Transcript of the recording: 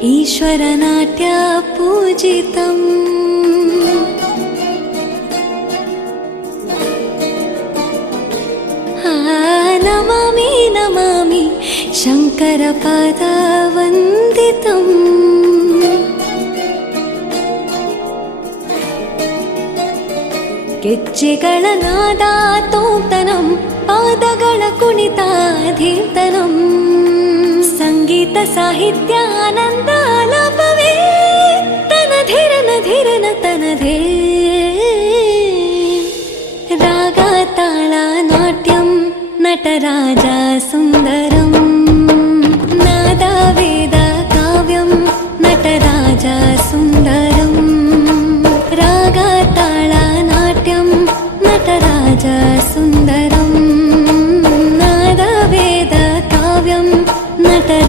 ईश्वरनाट्य पूजितम् नमामि नमामि शङ्करपादवन्दितम् ಗೆಜ್ಜೆಗಳ ನಾದ ತೋಂತನಂ ಪಾದಗಳ ಕುಣಿತ ಧೀರ್ತನಂ ಸಂಗೀತ ಸಾಹಿತ್ಯ ಆನಂದ ಆಲಾಪವೇ ತನಧಿರನ ಧಿರನ ತನಧೇ ರಾಗ ತಾಳ ನಾಟ್ಯಂ ನಟರಾಜ